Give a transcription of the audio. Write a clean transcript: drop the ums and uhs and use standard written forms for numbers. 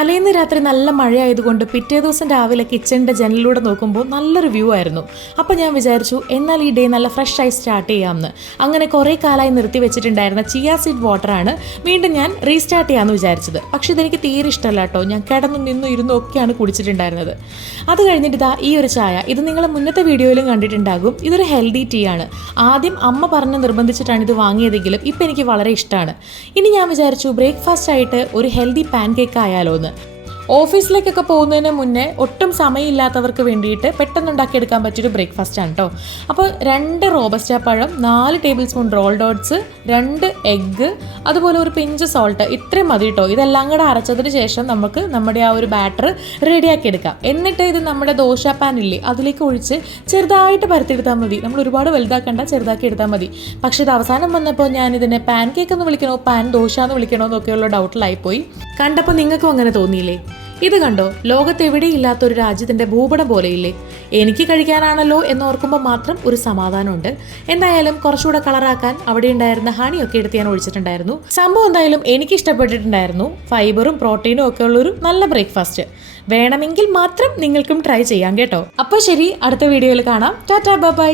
തലേന്ന് രാത്രി നല്ല മഴയായതുകൊണ്ട് പിറ്റേ ദിവസം രാവിലെ കിച്ചണിൻ്റെ ജനലിലൂടെ നോക്കുമ്പോൾ നല്ലൊരു വ്യൂ ആയിരുന്നു. അപ്പോൾ ഞാൻ വിചാരിച്ചു എന്നാൽ ഈ ഡേ നല്ല ഫ്രഷ് ആയി സ്റ്റാർട്ട് ചെയ്യാമെന്ന്. അങ്ങനെ കുറേ കാലമായി നിർത്തി വെച്ചിട്ടുണ്ടായിരുന്ന ചിയ സീഡ് വാട്ടറാണ് വീണ്ടും ഞാൻ റീസ്റ്റാർട്ട് ചെയ്യാമെന്ന് വിചാരിച്ചത്. പക്ഷേ ഇതെനിക്ക് തീരെ ഇഷ്ടമല്ല കേട്ടോ. ഞാൻ കിടന്നും നിന്നും ഇരുന്നും ഒക്കെയാണ് കുടിച്ചിട്ടുണ്ടായിരുന്നത്. അത് കഴിഞ്ഞിട്ട് ഇതാ ഈ ഒരു ചായ, ഇത് നിങ്ങൾ മുന്നത്തെ വീഡിയോയിലും കണ്ടിട്ടുണ്ടാകും. ഇതൊരു ഹെൽത്തി ടീ ആണ്. ആദ്യം അമ്മ പറഞ്ഞ് നിർബന്ധിച്ചിട്ടാണ് ഇത് വാങ്ങിയതെങ്കിലും ഇപ്പം എനിക്ക് വളരെ ഇഷ്ടമാണ്. ഇനി ഞാൻ വിചാരിച്ചു ബ്രേക്ക്ഫാസ്റ്റ് ആയിട്ട് ഒരു ഹെൽത്തി പാൻ കേക്ക് ആയാലോ എന്ന്. ഓഫീസിലേക്കൊക്കെ പോകുന്നതിന് മുന്നേ ഒട്ടും സമയമില്ലാത്തവർക്ക് വേണ്ടിയിട്ട് പെട്ടെന്ന് ഉണ്ടാക്കിയെടുക്കാൻ പറ്റിയൊരു ബ്രേക്ക്ഫാസ്റ്റ് ആണ് കേട്ടോ. അപ്പോൾ 2 റോബസ്റ്റ പഴം, 4 tablespoon rolled oats, 2 egg, അതുപോലെ ഒരു പിഞ്ച് സോൾട്ട്, ഇത്രയും മതി കേട്ടോ. ഇതെല്ലാം കൂടെ അരച്ചതിന് ശേഷം നമുക്ക് നമ്മുടെ ആ ഒരു ബാറ്റർ റെഡിയാക്കി എടുക്കാം. എന്നിട്ട് ഇത് നമ്മുടെ ദോശ പാനില്ലേ അതിലേക്ക് ഒഴിച്ച് ചെറുതായിട്ട് പരത്തിയെടുത്താൽ മതി. നമ്മൾ ഒരുപാട് വലുതാക്കണ്ട, ചെറുതാക്കി എടുത്താൽ മതി. പക്ഷേ ഇത് അവസാനം വന്നപ്പോൾ ഞാൻ ഇതിനെ പാൻ കേക്ക് എന്ന് വിളിക്കണോ പാൻ ദോശ എന്ന് വിളിക്കണോ എന്നൊക്കെയുള്ള ഡൗട്ടിലായിപ്പോയി. കണ്ടപ്പോൾ നിങ്ങൾക്കും അങ്ങനെ തോന്നിയില്ലേ? ഇത് കണ്ടോ, ലോകത്ത് എവിടെയില്ലാത്തൊരു രാജ്യത്തിൻ്റെ ഭൂപടം പോലെയില്ലേ? എനിക്ക് കഴിക്കാനാണല്ലോ എന്നോർക്കുമ്പോൾ മാത്രം ഒരു സമാധാനമുണ്ട്. എന്തായാലും കുറച്ചുകൂടെ കളറാക്കാൻ അവിടെ ഉണ്ടായിരുന്ന ഹണിയൊക്കെ എടുത്ത് ഞാൻ ഒഴിച്ചിട്ടുണ്ടായിരുന്നു. സംഭവം എന്തായാലും എനിക്ക് ഇഷ്ടപ്പെട്ടിട്ടുണ്ടായിരുന്നു. ഫൈബറും പ്രോട്ടീനും ഒക്കെ ഉള്ളൊരു നല്ല ബ്രേക്ക്ഫാസ്റ്റ്. വേണമെങ്കിൽ മാത്രം നിങ്ങൾക്കും ട്രൈ ചെയ്യാം കേട്ടോ. അപ്പോൾ ശരി, അടുത്ത വീഡിയോയിൽ കാണാം. Tata bye bye.